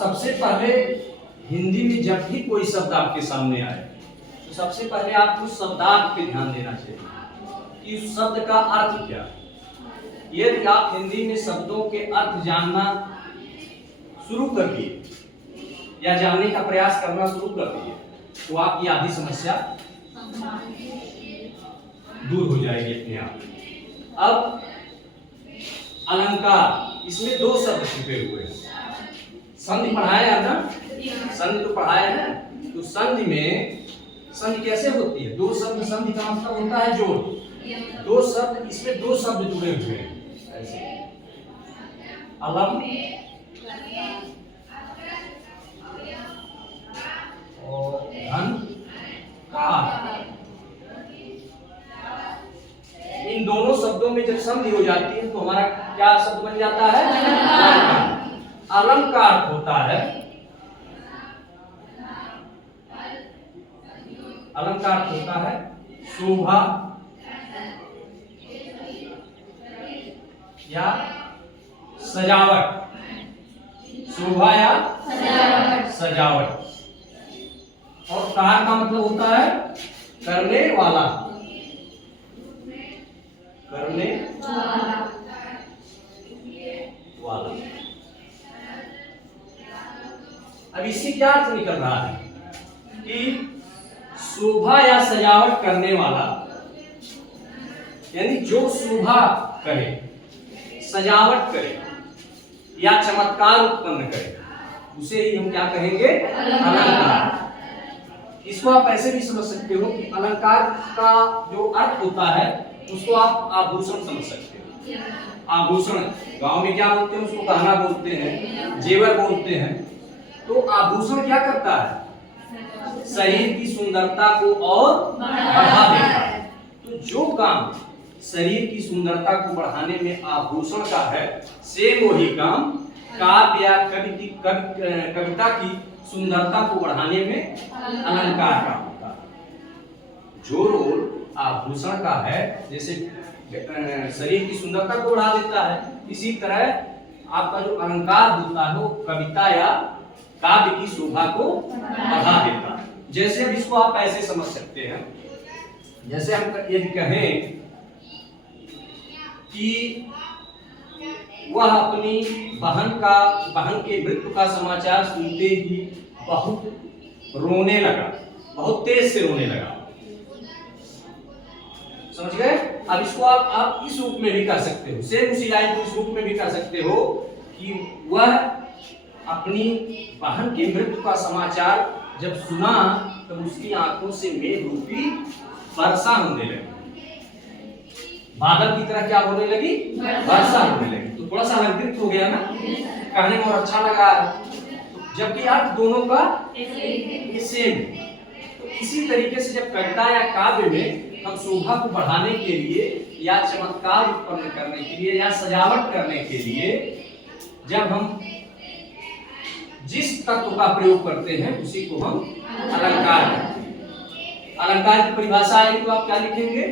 सबसे पहले हिंदी में जब भी कोई शब्द आपके सामने आए तो सबसे पहले आपको शब्दार्थ पे ध्यान देना चाहिए कि उस शब्द का अर्थ क्या है। यदि आप हिंदी में शब्दों के अर्थ जानना शुरू कर दिए या जानने का प्रयास करना शुरू कर दिए तो आपकी आधी समस्या दूर हो जाएगी अपने आप। अब अलंकार, इसमें दो शब्द छिपे हुए हैं। संधि पढ़ाया है ना, संधि तो पढ़ाया है। तो संधि में संधि कैसे होती है? दो शब्द, संधि का मतलब होता है जोड़। दो शब्द, इसमें दो शब्द जुड़े हुए हैं ऐसे, अलम और धन कार। इन दोनों शब्दों में जब संधि हो जाती है तो हमारा क्या शब्द बन जाता है? अलंकार। अलंकार होता है, अलंकार होता है शोभा या सजावट, शोभा या सजावट। और कार का मतलब होता है करने वाला, करने वाला। अब इससे क्या अर्थ निकल रहा है कि शोभा या सजावट करने वाला, यानी जो शोभा करे, सजावट करे या चमत्कार उत्पन्न करे, उसे ही हम क्या कहेंगे? अलंकार। इसको आप ऐसे भी समझ सकते हो कि अलंकार का जो अर्थ होता है उसको आप आभूषण समझ सकते हो। आभूषण गांव में क्या बोलते हैं? उसको गहना बोलते हैं, जेवर बोलते हैं। तो आभूषण क्या करता है? शरीर की सुंदरता को और बढ़ा देता है। तो जो काम शरीर की सुंदरता को बढ़ाने में आभूषण का है, सेम वही काम काव्य या कविता की सुंदरता को बढ़ाने में अलंकार का होता है। जो रोल आभूषण का है, जैसे शरीर की सुंदरता को बढ़ा देता है, इसी तरह आपका जो अलंकार होता है वो कविता या काव्य की शोभा को बढ़ा देता है। जैसे अब इसको आप ऐसे समझ सकते हैं, जैसे हम यदि कहें कि वह अपनी बहन के मृत्यु का समाचार सुनते ही बहुत रोने लगा, बहुत तेज से रोने लगा। समझ गए? अब इसको आप इस रूप में भी कर सकते हो, सेम उसी लाइन को इस रूप में भी कर सकते हो कि वह अपनी बहन के मृत्यु का समाचार जब सुना तो उसकी आंखों से मेघ रूपी वर्षा होने लगी। बादल की तरह क्या होने लगी? वर्षा होने लगी। तो थोड़ा सा अलंकृत हो गया ना, कहने में और अच्छा लगा, जबकि अर्थ दोनों का सेम है। तो इसी तरीके से जब कविता या काव्य में हम शोभा को बढ़ाने के लिए या चमत्कार उत्पन्न करने के लिए या सजावट करने के लिए जब हम जिस तत्व का प्रयोग करते हैं उसी को हम अलंकार कहते हैं। अलंकार की परिभाषा आएगी तो आप क्या लिखेंगे?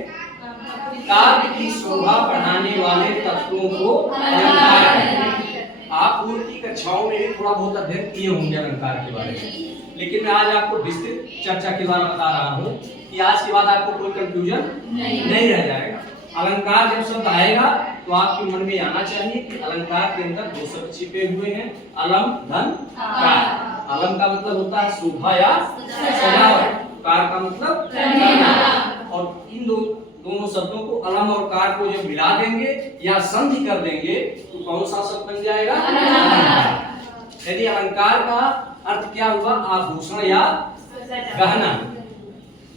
काव्य की शोभा बढ़ाने वाले तत्वों को अलंकार कहते हैं। आप पूर्व की कक्षाओं में भी थोड़ा बहुत अध्ययन किए होंगे अलंकार के बारे में, लेकिन मैं आज आपको विस्तृत चर्चा के द्वारा बता रहा हूँ कि आज के बाद आपको कोई कंफ्यूजन नहीं रह जाएगा। अलंकार जब शब्द आएगा तो आपके मन में आना चाहिए कि अलंकार के अंदर दो शब्द छिपे हुए हैं, अलम धन कार। अलम का मतलब होता है शोभा या सजावट, कार का मतलब करना। और इन दोनों शब्दों को, अलम और कार को जब मिला देंगे या संधि कर देंगे तो कौन सा शब्द बन जाएगा? अलंकार। यदि अलंकार का अर्थ क्या हुआ? आभूषण या गहना,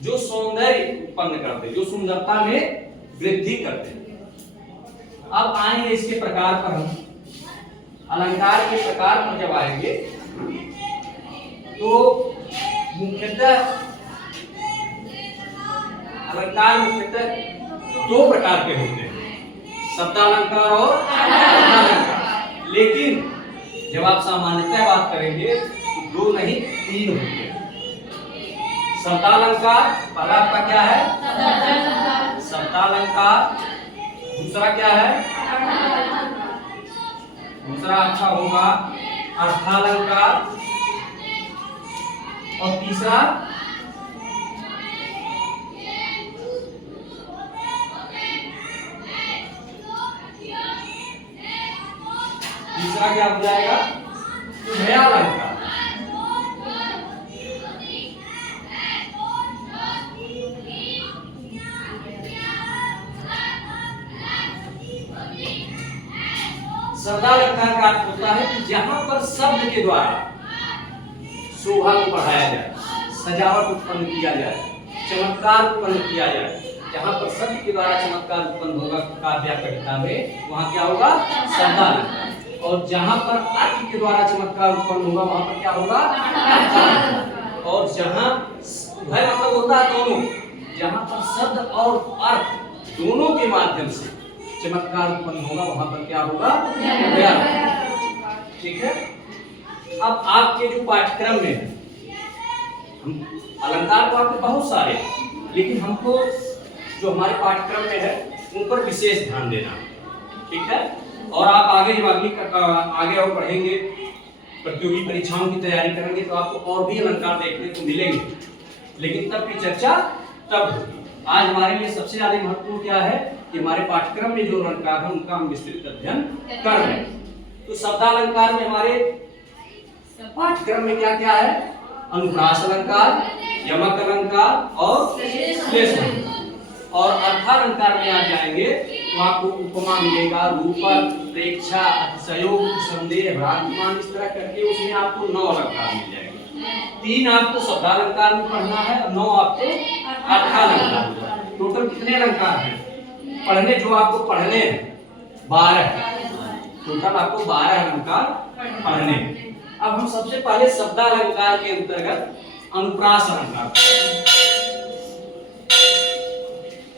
जो सौंदर्य उत्पन्न करते, जो सुंदरता में वृद्धि करते। अब आएंगे इसके प्रकार पर, हम अलंकार के प्रकार पर जब आएंगे तो मुख्यतः अलंकार मुख्यतः दो प्रकार के होते हैं, शब्दालंकार और अर्थालंकार। लेकिन जब आप सामान्यतः बात करेंगे तो दो नहीं तीन होते हैं। शब्दालंकार पहला आपका क्या है? शब्दालंकार। दूसरा क्या है? दूसरा आपका होगा अर्थालंकार, और तीसरा क्या हो जाएगा? उभयालंकार। शब्दालंकार का अर्थ होता है कि जहां पर शब्द के द्वारा शोभा को बढ़ाया जाए, सजावट उत्पन्न किया जाए, चमत्कार उत्पन्न किया जाए, जहां पर शब्द के द्वारा चमत्कार उत्पन्न होगा काव्य कविता में, वहां क्या होगा? शब्दालंकार। और जहां पर अर्थ के द्वारा चमत्कार उत्पन्न होगा वहां पर क्या होगा? अर्थालंकार। और जहां उभय मतलब होता है दोनों, जहां पर शब्द और अर्थ दोनों के माध्यम से चमत्कार उत्पन्न होगा वहां पर क्या होगा? उभयालंकार। ठीक है। अब आपके जो पाठ्यक्रम में है, हम अलंकार तो आपके बहुत सारे हैं, लेकिन हमको जो हमारे पाठ्यक्रम में है उन पर विशेष ध्यान देना, ठीक है। और आप आगे जब आगे और बढ़ेंगे, प्रतियोगी परीक्षाओं की तैयारी करेंगे तो आपको और भी अलंकार देखने को मिलेंगे, लेकिन तब की चर्चा तब होगी। आज हमारे लिए सबसे ज्यादा महत्वपूर्ण क्या है कि हमारे पाठ्यक्रम में जो अलंकार है उनका हम विस्तृत अध्ययन कर रहे हैं। तो शब्दालंकार में हमारे पाठ्यक्रम में क्या क्या है? अनुप्रास अलंकार, यमक अलंकार और श्लेष अलंकार। और अर्थालंकार में आप जाएंगे तो आपको उपमा मिलेगा, रूपक, प्रेक्षा, अतिशयोक्ति, संदेह, भ्रांतिमान, इस तरह करके उसमें आपको 9 अलंकार मिल जाएंगे। 3 आपको शब्दालंकार में पढ़ना है और 9 आपको अर्थालंकार। टोटल कितने अलंकार हैं पढ़ने? जो आपको पढ़ने हैं 12, टोटल आपको 12 अलंकार पढ़ने। अब हम सबसे पहले शब्दालंकार के अंतर्गत अनुप्रास अलंकार,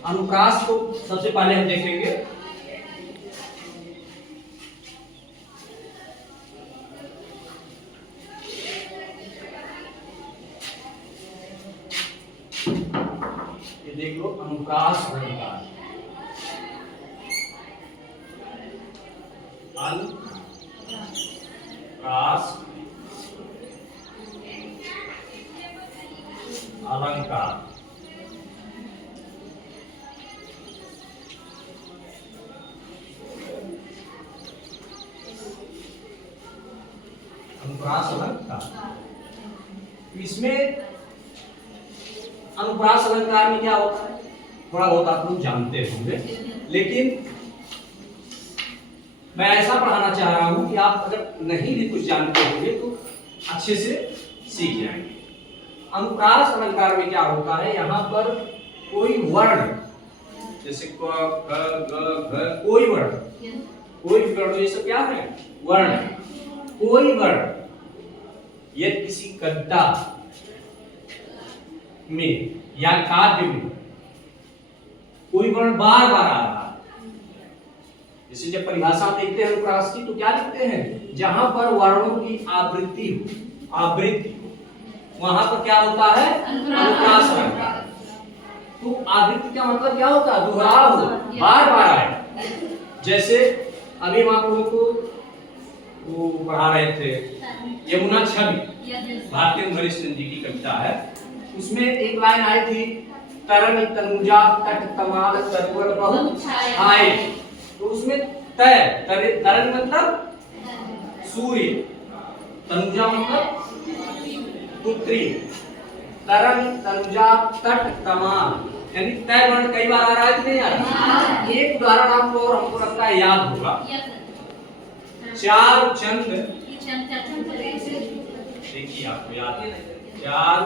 अनुप्रास को सबसे पहले हम देखेंगे। ये देख लो, अनुप्रास अलंकार, अनुप्रास अलंकार। अनुप्रास अलंकार, इसमें अनुप्रास अलंकार में क्या होता है थोड़ा बहुत आप लोग जानते होंगे, लेकिन मैं ऐसा पढ़ाना चाह रहा हूं कि आप अगर नहीं भी कुछ जानते होंगे तो अच्छे से सीख जाएंगे। अनुप्रास अलंकार में क्या होता है, यहाँ पर कोई वर्ण, जैसे क, ख, ग, घ, कोई वर्ण, ये सब क्या है? वर्ण। कोई वर्ण यदि किसी कविता में या काव्य में कोई वर्ण बार बार आ रहा है, जैसे जब परिभाषा देखते हैं अनुप्रास की तो क्या लिखते हैं? जहां पर वर्णों की आवृत्ति हो वहां पर क्या होता है? अनुप्रास अलंकार। तो आवृत्ति का मतलब क्या होता है? दोहराव हो, बार बार आए। जैसे अभी हम आप लोगों को वो पढ़ा रहे थे यमुना छवि, भारतीय हरिश्चंद्र जी की कविता है, उसमें एक लाइन आई थी, तरन तनुजा तट तमाल तरवर बहुत छाए। तो उसमें तरन मतलब सूर्य, तनुजा मतलब पुत्री, तरन तनुजा तट तमाल, यानी तय वर्ण कई बार आ रहा है कि नहीं आ रहा? एक उदाहरण आपको और हमको लगता है याद होगा, चार चंद, देखिए आपको याद है, चार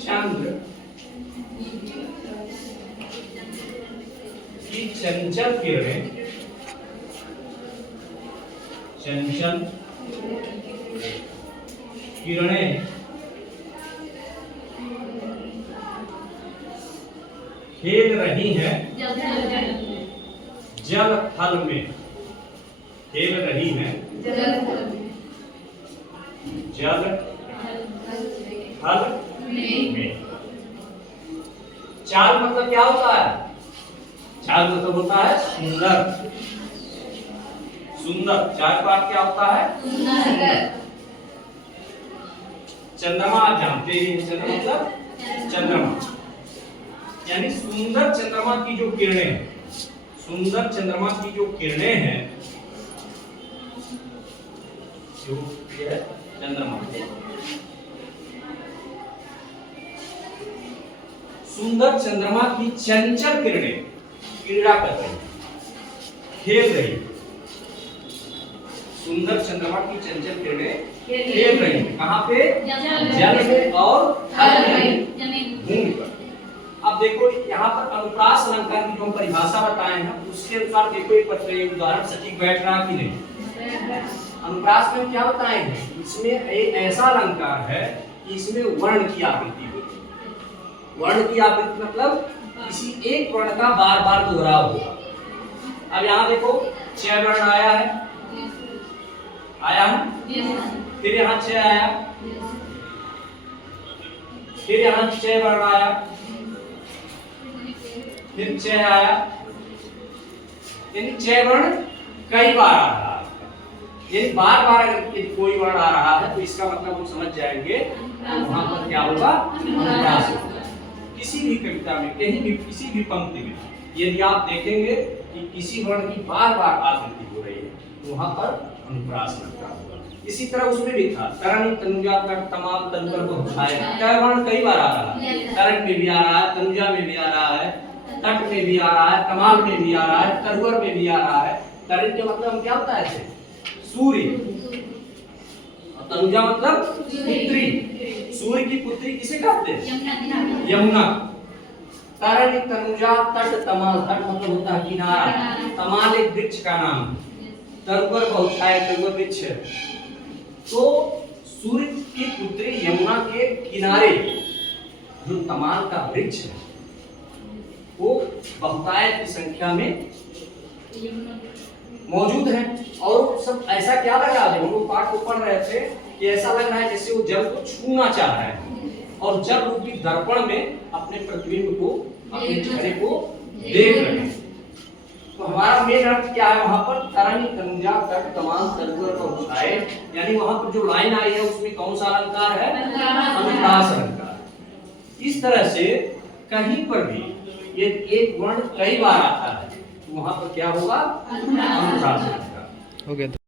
चंद्र की चंचल किरणें, चंचल किरणें खेल रही हैं जल थल में, खेल रही हैं जल थल में। चाल मतलब क्या होता है? चाल मतलब होता है सुंदर, सुंदर, चार का अर्थ क्या होता है? सुंदर। चंद्रमा आप जानते ही हैं, चंद्रमा मतलब चंद्रमा, यानी सुंदर चंद्रमा की जो किरणें हैं, सुंदर चंद्रमा की जो किरणें हैं, जो ये है चंद्रमा, सुंदर चंद्रमा की चंचल किरणें क्रीड़ा कर रही, खेल रही, सुंदर चंद्रमा की चंचल किरणें खेल रही, कहाँ पे? जल में और भूमि पर। अब देखो यहाँ पर अनुप्रास अलंकार की जो हम परिभाषा बताए हैं उसके अनुसार देखो एक उदाहरण सटीक बैठ रहा कि नहीं। अनुप्रास में क्या बताए हैं? इसमें एक ऐसा अलंकार है कि इसमें वर्ण की आवृत्ति होती है। वर्ण की आवृत्ति मतलब किसी एक वर्ण का बार बार दोहराव होगा। अब यहाँ देखो 6 वर्ण आया है, आया है, फिर यहाँ 6 आया, फिर यहाँ 6 वर्ण आया, फिर 6 आया, यानी 6 वर्ण कई बार आ रहा है। यदि बार बार अगर कोई वर्ण आ रहा है तो इसका मतलब हम समझ जाएंगे वहां पर क्या होगा? अनुप्रास होगा। किसी भी कविता में, कहीं भी, किसी भी पंक्ति में यदि आप देखेंगे कि किसी वर्ण की बार बार आवृत्ति हो रही है तो वहां पर अनुप्रास लगता होगा। इसी तरह उसमें भी था, तरणी तनुजा तट तमाम तनुकर को उठाए, कई वर्ण कई बार आ रहा है, तरंग में भी आ रहा है, तनुजा में भी आ रहा है, तट में भी आ रहा है, तमाल में भी आ रहा है, तरुवर में भी आ रहा है। तरण का मतलब क्या होता है? सूर्य, और तनुजा मतलब पुत्री। सूर्य की पुत्री किसे कहते हैं? यमुना। तरण तनुजा तट तमाल, तट मतलब होता है किनारा, तमाल एक वृक्ष का नाम, तरुवर बहुछाया तरुवर वृक्ष है। तो सूर्य की पुत्री यमुना के किनारे जो तमाल का वृक्ष है वो बहुतायत की संख्या में मौजूद है। और सब ऐसा क्या लग रहा है, हम लोग पाठ को पढ़ रहे थे कि ऐसा लग रहा है जैसे वो जल को छूना चाह रहे हैं और जल रूपी दर्पण में अपने प्रतिबिंब को, अपने चेहरे को देख रहे हैं। तो हमारा मेन अर्थ क्या है वहां पर? तरणी तनुजा तट तमाम तरुवर को उठाए, यानी वहां पर जो लाइन आई है उसमें कौन सा अलंकार है? अनुप्रास अलंकार। इस तरह से कहीं पर भी ये एक वर्ण कई बार आता है तो वहां पर क्या होगा? अनुप्रास अलंकार। हो गया।